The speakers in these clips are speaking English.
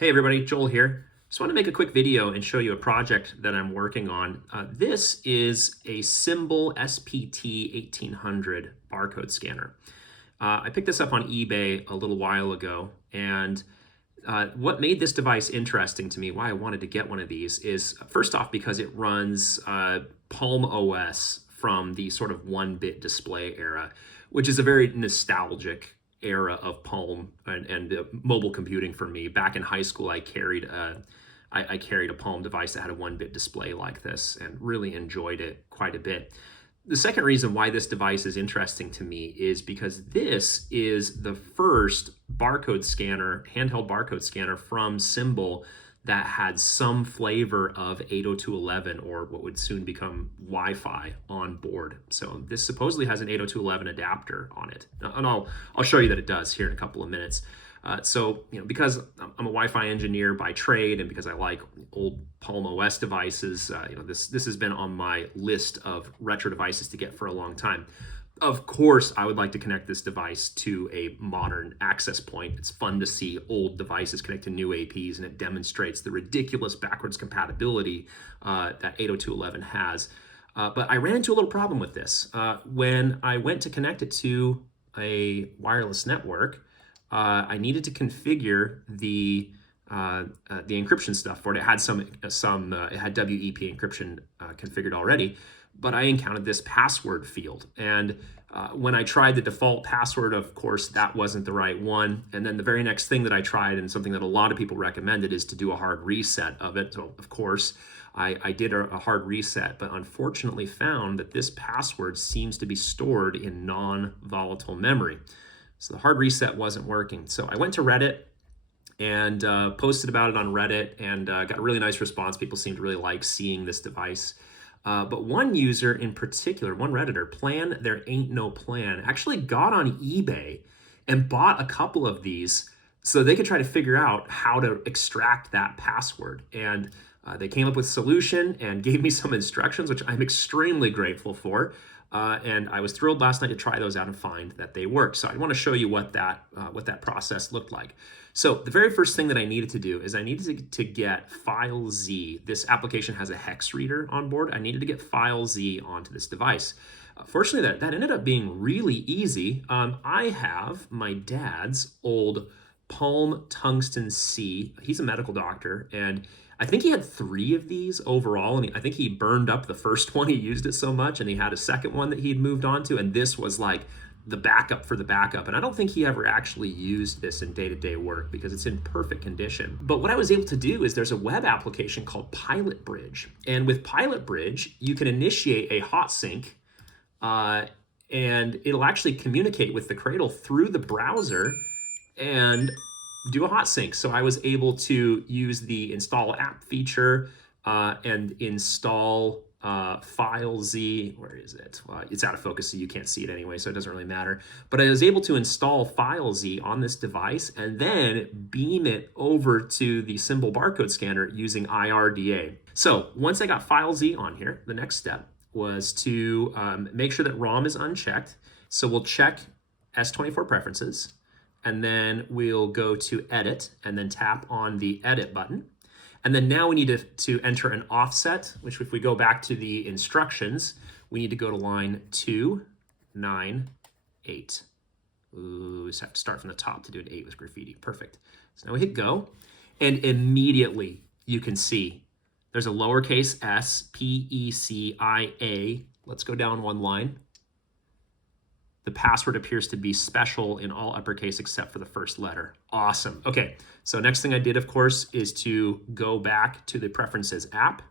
Hey everybody, Joel here. Just want to make a quick video and show you a project that I'm working on. This is a Symbol SPT-1800 barcode scanner. I picked this up on eBay a little while ago, and what made this device interesting to me, why I wanted to get one of these, is first off because it runs PalmOS from the sort of 1-bit display era, which is a very nostalgic era of Palm and mobile computing for me. Back in high school, I carried a Palm device that had a 1-bit display like this and really enjoyed it quite a bit. The second reason why this device is interesting to me is because this is the first barcode scanner, handheld barcode scanner from Symbol that had some flavor of 802.11 or what would soon become Wi-Fi on board. So this supposedly has an 802.11 adapter on it. And I'll show you that it does here in a couple of minutes. Because I'm a Wi-Fi engineer by trade, and because I like old PalmOS devices, this has been on my list of retro devices to get for a long time. Of course, I would like to connect this device to a modern access point. It's fun to see old devices connect to new APs, and it demonstrates the ridiculous backwards compatibility that 802.11 has. But I ran into a little problem with this. When I went to connect it to a wireless network, I needed to configure the encryption stuff for it. It had it had WEP encryption configured already, but I encountered this password field. And when I tried the default password, of course, that wasn't the right one. And then the very next thing that I tried, and something that a lot of people recommended, is to do a hard reset of it. So of course, I did a hard reset, but unfortunately found that this password seems to be stored in non-volatile memory. So the hard reset wasn't working. So I went to Reddit and posted about it on Reddit, and got a really nice response. People seemed to really like seeing this device. But one user in particular, one Redditor, Plan There Ain't No Plan, actually got on eBay and bought a couple of these so they could try to figure out how to extract that password. And they came up with a solution and gave me some instructions, which I'm extremely grateful for. And I was thrilled last night to try those out and find that they work. So I want to show you what that process looked like. So the very first thing that I needed to do is I needed to get file Z. This application has a hex reader on board. I needed to get file Z onto this device. Fortunately, that ended up being really easy. I have my dad's old Palm Tungsten C. He's a medical doctor, and I think he had 3 of these overall, and I think he burned up the first one. He used it so much, and he had a second one that he'd moved on to, and this was like the backup for the backup. And I don't think he ever actually used this in day-to-day work because it's in perfect condition. But what I was able to do is there's a web application called Pilot Bridge. And with Pilot Bridge, you can initiate a hot sync, and it'll actually communicate with the Cradle through the browser and do a hot sync. So I was able to use the install app feature and install file Z. Where is it? Well, it's out of focus, so you can't see it anyway, so it doesn't really matter. But I was able to install file Z on this device and then beam it over to the Symbol barcode scanner using IRDA. So once I got file Z on here, the next step was to make sure that ROM is unchecked. So we'll check S24 preferences, and then we'll go to edit and then tap on the edit button. And then now we need to enter an offset, which if we go back to the instructions, we need to go to line 298. Ooh, we just have to start from the top to do an 8 with graffiti. Perfect. So now we hit go, and immediately you can see there's a lowercase s, PECIA. Let's go down one line. The password appears to be special in all uppercase except for the first letter. Awesome. Okay, so next thing I did, of course, is to go back to the Preferences app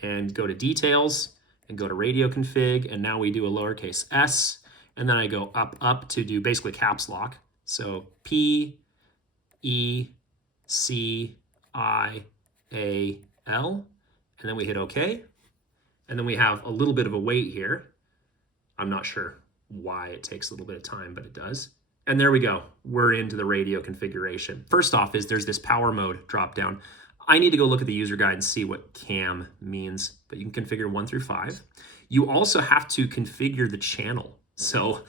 and go to Details and go to Radio Config, and now we do a lowercase s, and then I go up to do basically caps lock. So PECIAL, and then we hit OK, and then we have a little bit of a wait here. I'm not sure why it takes a little bit of time, but it does. And there we go. We're into the radio configuration. First off is there's this power mode drop down. I need to go look at the user guide and see what CAM means, but you can configure 1 through 5. You also have to configure the channel. So,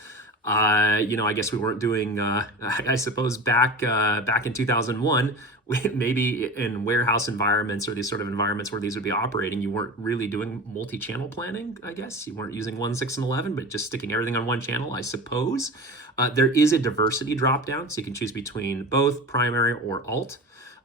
I guess we weren't doing, I suppose back in 2001, maybe in warehouse environments or these sort of environments where these would be operating, you weren't really doing multi-channel planning, I guess. You weren't using 1, 6, and 11, but just sticking everything on one channel, I suppose. There is a diversity dropdown, so you can choose between both primary or alt.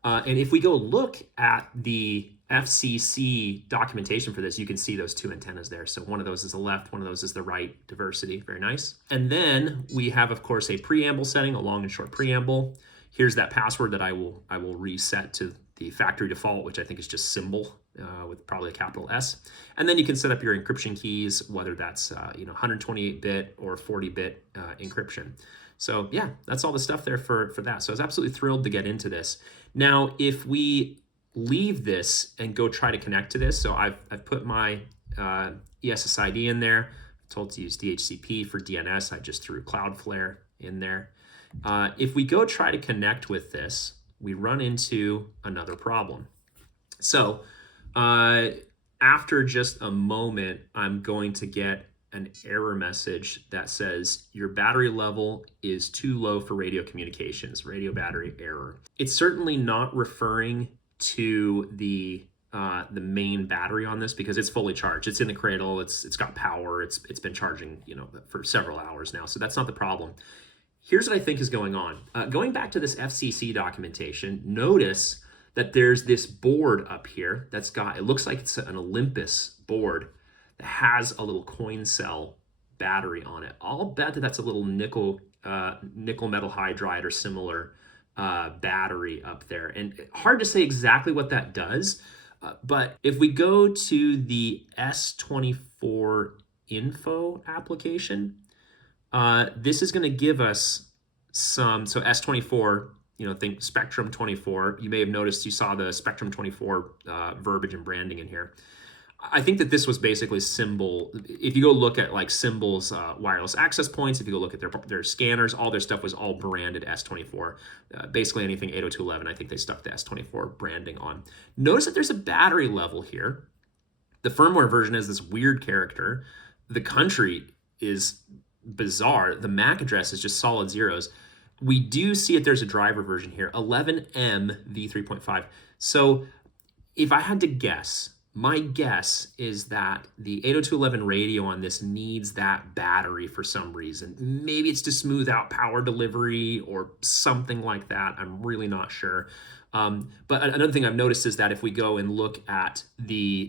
And if we go look at the FCC documentation for this, you can see those two antennas there. So one of those is the left, one of those is the right diversity. Very nice. And then we have, of course, a preamble setting, a long and short preamble. Here's that password that I will reset to the factory default, which I think is just symbol with probably a capital S. And then you can set up your encryption keys, whether that's 128-bit or 40-bit encryption. So yeah, that's all the stuff there for that. So I was absolutely thrilled to get into this. Now, if we leave this and go try to connect to this, so I've put my ESSID in there, told to use DHCP for DNS. I just threw Cloudflare in there. If we go try to connect with this, we run into another problem. So after just a moment, I'm going to get an error message that says your battery level is too low for radio communications, radio battery error. It's certainly not referring to the main battery on this because it's fully charged. It's in the cradle. It's got power. It's been charging for several hours now. So that's not the problem. Here's what I think is going on. Going back to this FCC documentation, notice that there's this board up here that's got, it looks like it's an Olympus board that has a little coin cell battery on it. I'll bet that that's a little nickel metal hydride or similar battery up there. And hard to say exactly what that does, but if we go to the S24 info application, this is going to give us some, so S24, think Spectrum 24. You may have noticed you saw the Spectrum 24 verbiage and branding in here. I think that this was basically Symbol. If you go look at like Symbol's wireless access points, if you go look at their scanners, all their stuff was all branded S24. Basically anything 802.11, I think they stuck the S24 branding on. Notice that there's a battery level here. The firmware version has this weird character. The country is bizarre. The MAC address is just solid zeros. We do see that there's a driver version here, 11M v3.5. So if I had to guess, my guess is that the 802.11 radio on this needs that battery for some reason. Maybe it's to smooth out power delivery or something like that. I'm really not sure. But another thing I've noticed is that if we go and look at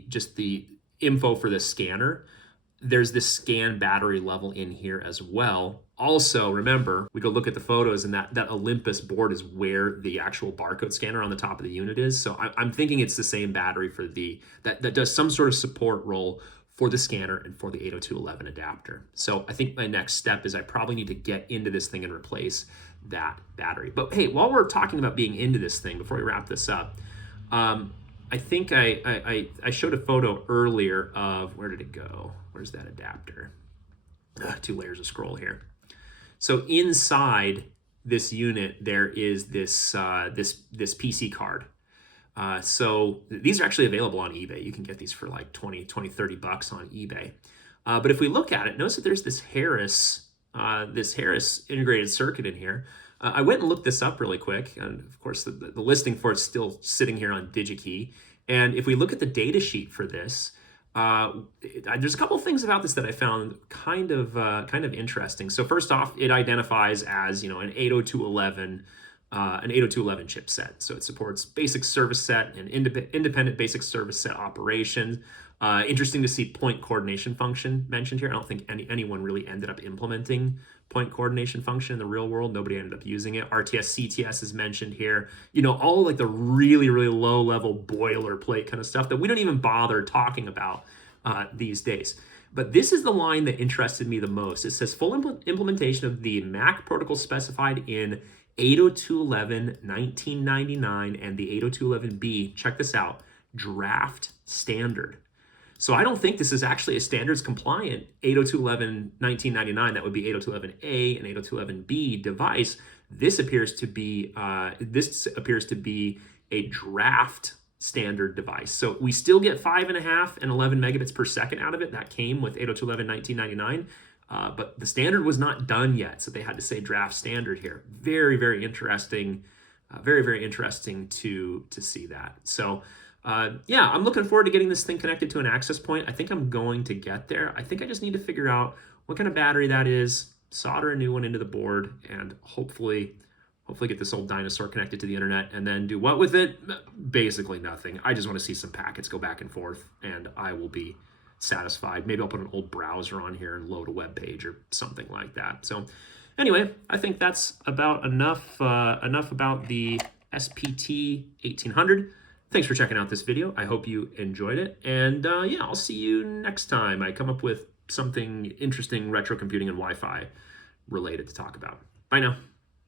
just the info for the scanner, there's this scan battery level in here as well. Also, remember, we go look at the photos and that Olympus board is where the actual barcode scanner on the top of the unit is. So I'm thinking it's the same battery for that does some sort of support role for the scanner and for the 802.11 adapter. So I think my next step is I probably need to get into this thing and replace that battery. But hey, while we're talking about being into this thing, before we wrap this up, I think I showed a photo earlier of, where did it go? Where's that adapter? 2 layers of scroll here. So inside this unit, there is this PC card. So these are actually available on eBay. You can get these for like 20, 30 bucks on eBay. But if we look at it, notice that there's this Harris integrated circuit in here. I went and looked this up really quick, and of course the listing for it's still sitting here on DigiKey. And if we look at the data sheet for this, there's a couple of things about this that I found kind of interesting. So first off, it identifies as an 802.11 chipset. So it supports basic service set and independent basic service set operation. Interesting to see point coordination function mentioned here. I don't think anyone really ended up implementing point coordination function in the real world. Nobody ended up using it. RTS, CTS is mentioned here. All like the really, really low level boilerplate kind of stuff that we don't even bother talking about these days. But this is the line that interested me the most. It says full implementation of the MAC protocol specified in 802.11 1999 and the 802.11b, check this out, draft standard. So I don't think this is actually a standards compliant 802.11 1999. That would be 802.11a and 802.11b device. This appears to be a draft standard device. So we still get 5.5 and 11 megabits per second out of it. That came with 802.11 1999. But the standard was not done yet, so they had to say draft standard here. Very, very interesting Very, very interesting to see that. So yeah, I'm looking forward to getting this thing connected to an access point. I think I'm going to get there. I think I just need to figure out what kind of battery that is, solder a new one into the board, and hopefully get this old dinosaur connected to the internet, and then do what with it? Basically nothing. I just want to see some packets go back and forth, and I will be satisfied. Maybe I'll put an old browser on here and load a web page or something like that. So anyway, I think that's about enough about the SPT 1800. Thanks for checking out this video. I hope you enjoyed it. And yeah, I'll see you next time I come up with something interesting retro computing and Wi-Fi related to talk about. Bye now.